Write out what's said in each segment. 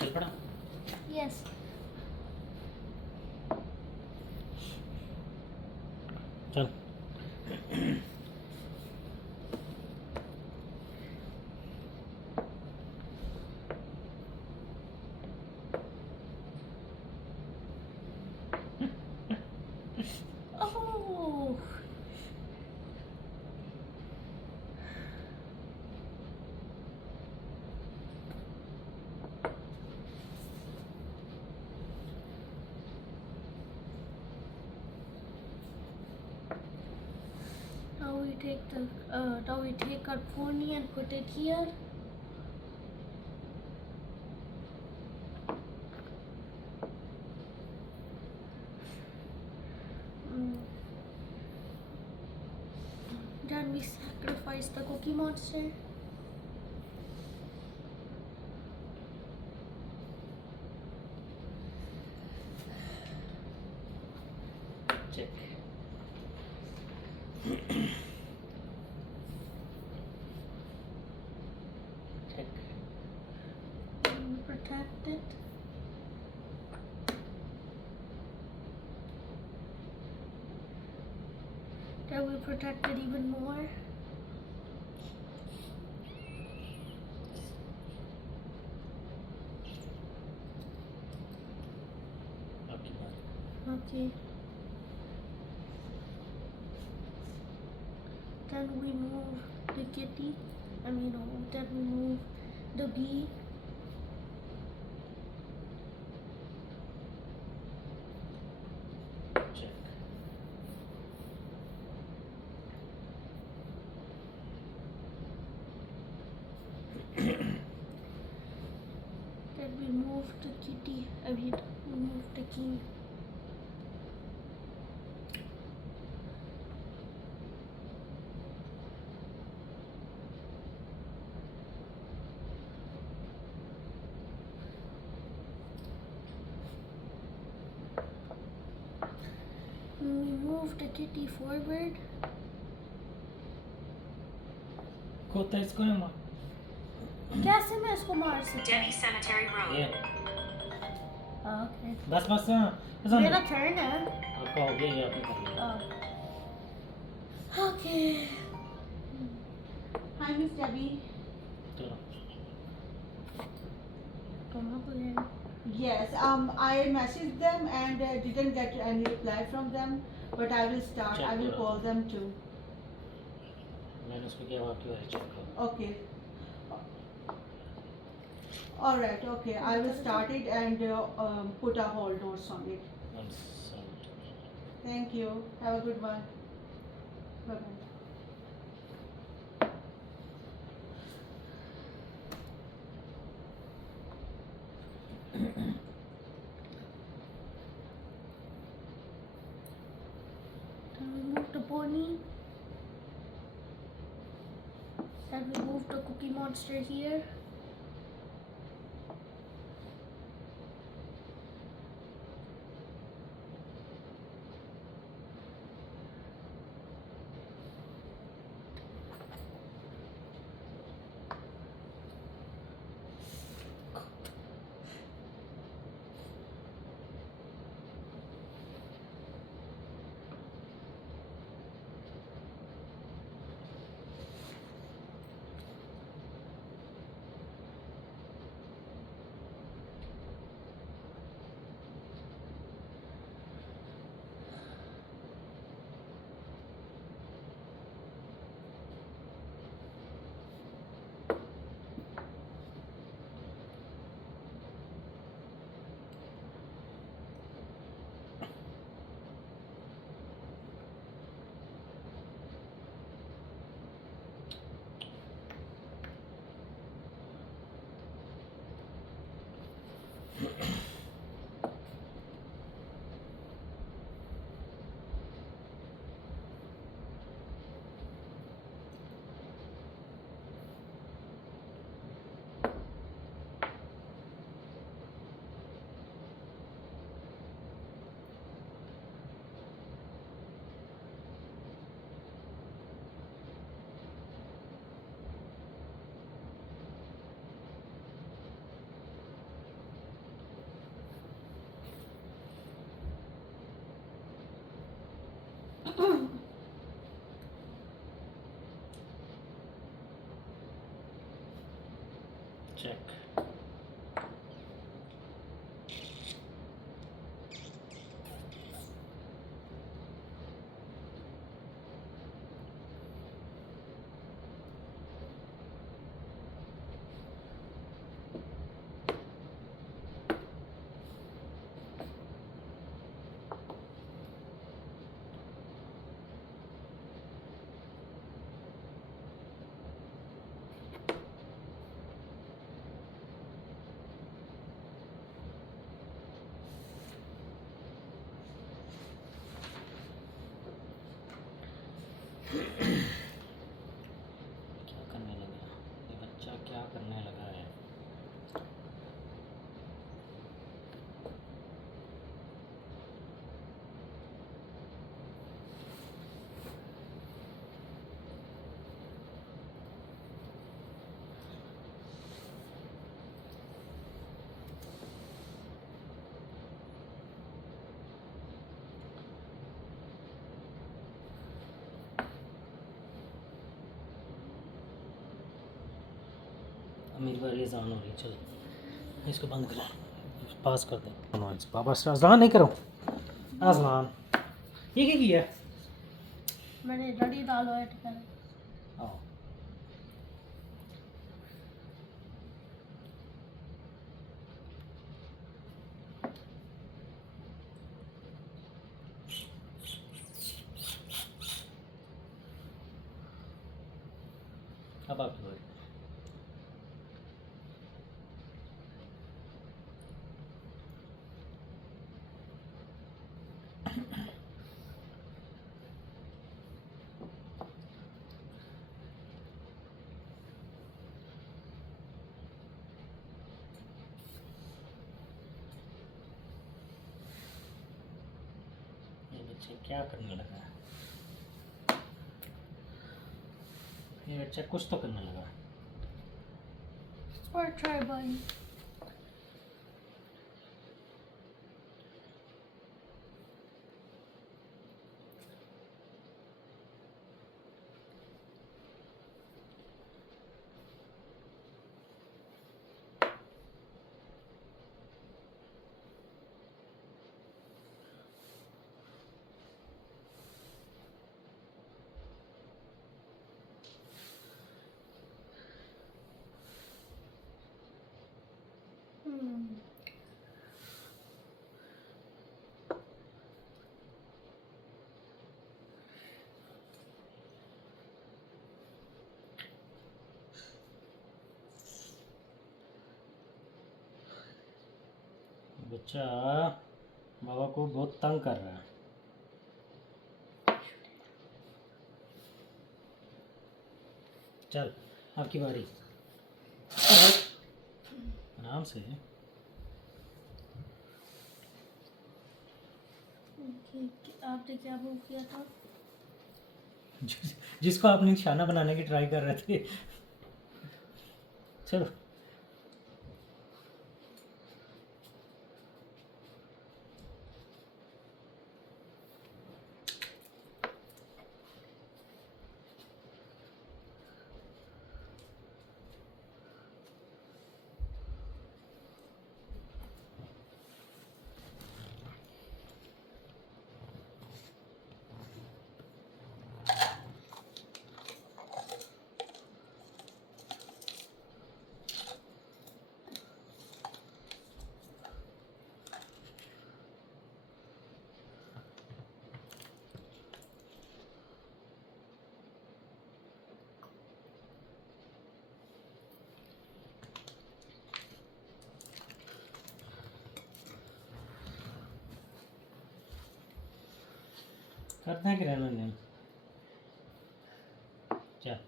चल पड़ा. Yes. चल. Oh. Now we take our pony and put it here. Mm. Then we sacrifice the Cookie Monster. Check. Check. And we protect it. Then we protect it even more. Okay, bye. Okay. Then we move the kitty. Then we move the bee. Check. Then we move the kitty. We move the king. We move the kitty forward. खोता इसको है मार. कैसे मैं इसको मार सकता Debbie Cemetery Road. ये. Okay. बस बस. मेरा turn है. आपका हो गया ये आपने कर लिया. Okay. Hi, Miss Debbie. चलो. Come up again. Yes, I messaged them and didn't get any reply from them, but I will start. Check I will करो. call them too. मैंने उसको क्या वाक्य है चेक करो. Okay. All right. Okay, I will start it and put a hold notes on it. One second. Thank you. Have a good one. Bye bye. Then we move the pony. Then we move the Cookie Monster here. Check. क्या करने लगा ये बच्चा, क्या करने लगा है? अमीर वारीज ऑन हो रही, चल इसको बंद करो, पास कर दे नॉइस। पापा अजलान नहीं करो, अजलान ये क्या किया? मैंने रड़ी डालो ऐड कर। आओ अब आप लो। ये बच्चा क्या करने लगा है? ये बच्चा कुछ तो करने लगा। और ट्राई बाई। बच्चा बाबा को बहुत तंग कर रहा है। चल आपकी बारी, आराम से। आपने क्या मूव किया था? जिसको आप निशाना बनाने की ट्राई कर रहे थे। चलो करते हैं कि रहने दें? चल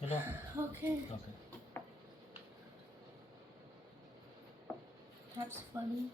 चलो Okay, okay. that's funny.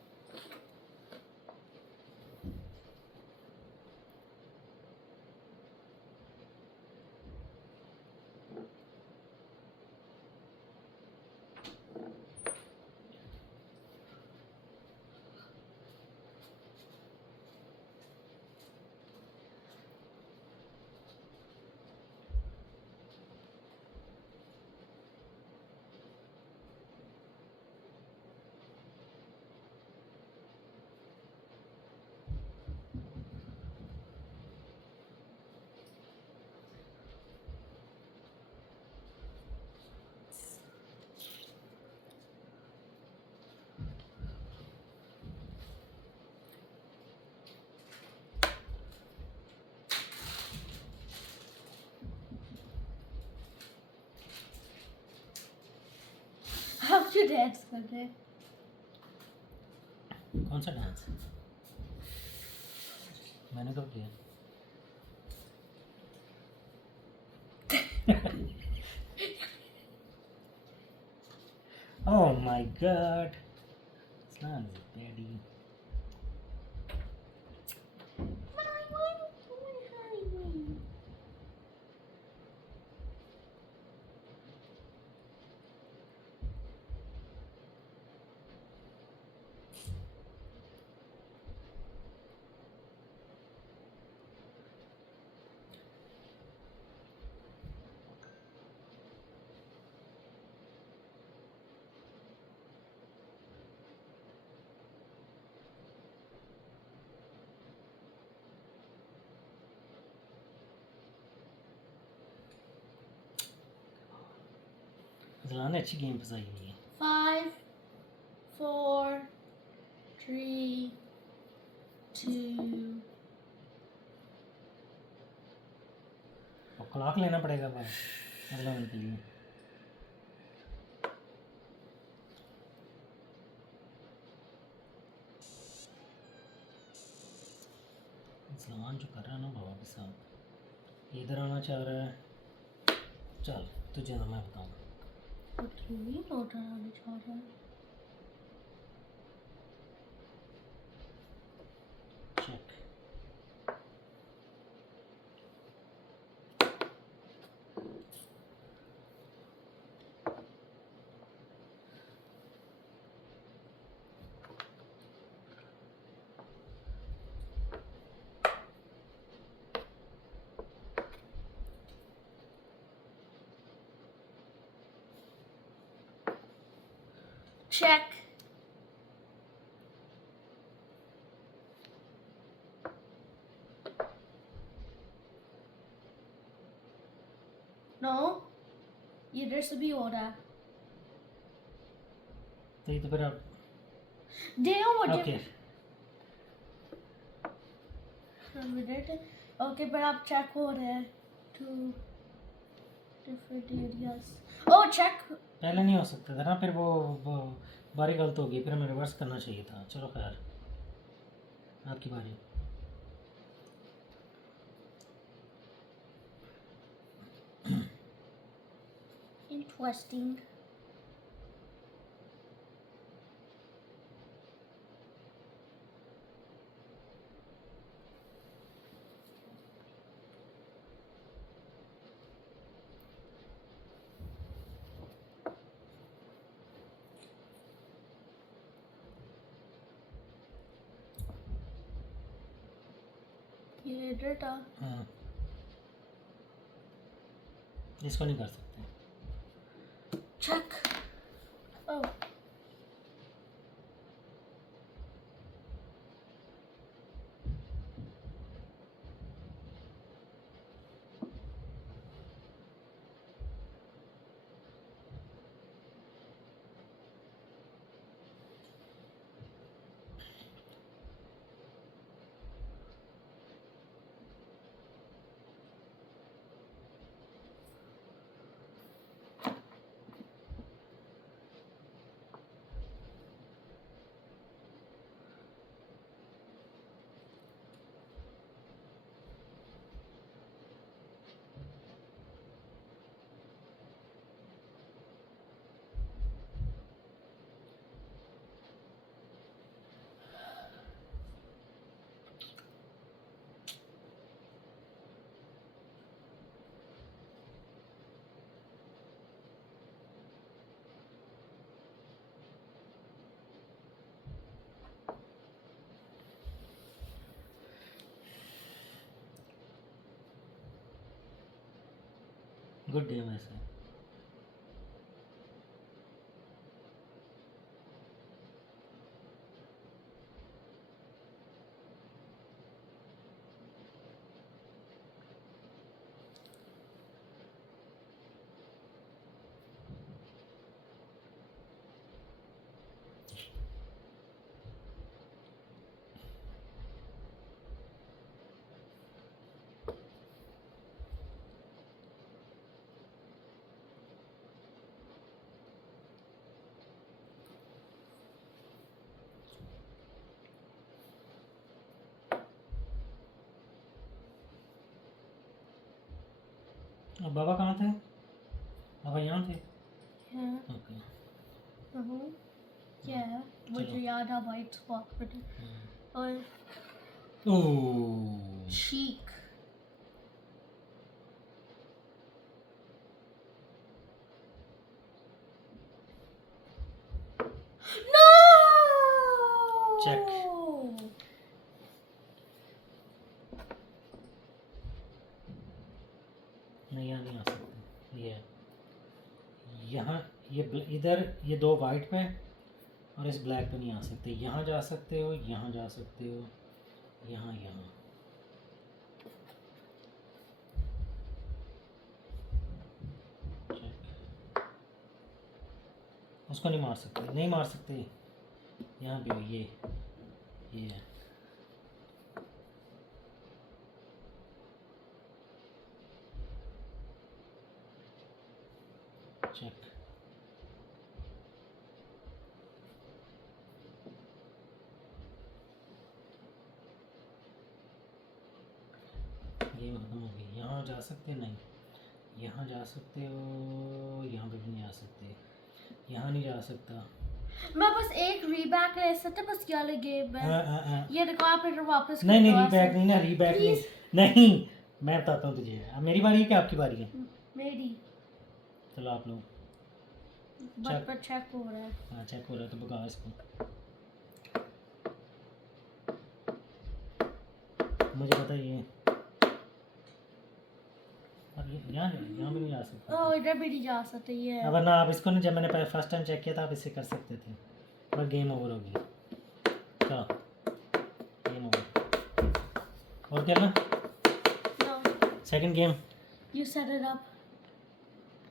Dance कर रहे हैं। कौन सा डांस? मैंने कब किया? Oh my god. Islam is a baddie. Islam ने अच्छी गेम फंसाई हुई है। 5, 4, 3, 2. और क्लॉक लेना पड़ेगा भाई अगला वन के लिए। इस्लाम जो कर रहा है ना बाबा के साथ, इधर आना चाह रहा है। चल तुझे तो मैं बताऊँगा। What do you mean order on each other? Check. Check. No. इधर से भी हो रहा है। तो ये तो फिर आप Deo what ओके ओके पर आप चेक हो रहे हैं two different areas. Oh check. पहले नहीं हो सकता था ना, फिर वो बारी गलत होगी, फिर हमें रिवर्स करना चाहिए था। चलो खैर आपकी बारी। Interesting. ये डेटा हाँ इसको नहीं कर सकते। check. Oh. गुड गेम ऐसे। अब बाबा कहाँ थे? बाबा यहाँ थे। हाँ ओके। क्या है मुझे चलो। याद है वाइट स्पॉट पे और ओह शीक नो Check. नहीं, यहाँ नहीं आ सकते। ये यहाँ इधर ये दो वाइट पे और इस ब्लैक पे नहीं आ सकते। यहाँ जा सकते हो, यहाँ जा सकते हो, यहाँ यहाँ। Check. उसको नहीं मार सकते, नहीं मार सकते। यहाँ पे ये है। चेक। गेम खत्म हो गई। यहाँ जा सकते नहीं, यहाँ जा सकते हो, यहाँ पे भी नहीं आ सकते, यहाँ नहीं जा सकता। मैं बस एक रीबैक ले सकता बस क्या लगे ये देखो आप इधर वापस नहीं नहीं, करवा रीबैक नहीं ना, रीबैक नहीं। नहीं, मैं बताता हूँ तुझे। अब मेरी बारी है कि आपकी बारी है? मेरी चलो आप लोग। बट पर चेक हो रहा है। हाँ चेक हो रहा है तो भगाओ इसको। मुझे पता ही है। अब यहाँ भी नहीं जा सकता। ओह इधर भी नहीं जा सकते ये अब ना आप इसको नहीं, जब मैंने फर्स्ट टाइम चेक किया था आप इसे कर सकते थे, पर गेम ओवर होगी। क्या गेम ओवर और क्या ना? No, second game. you set it up.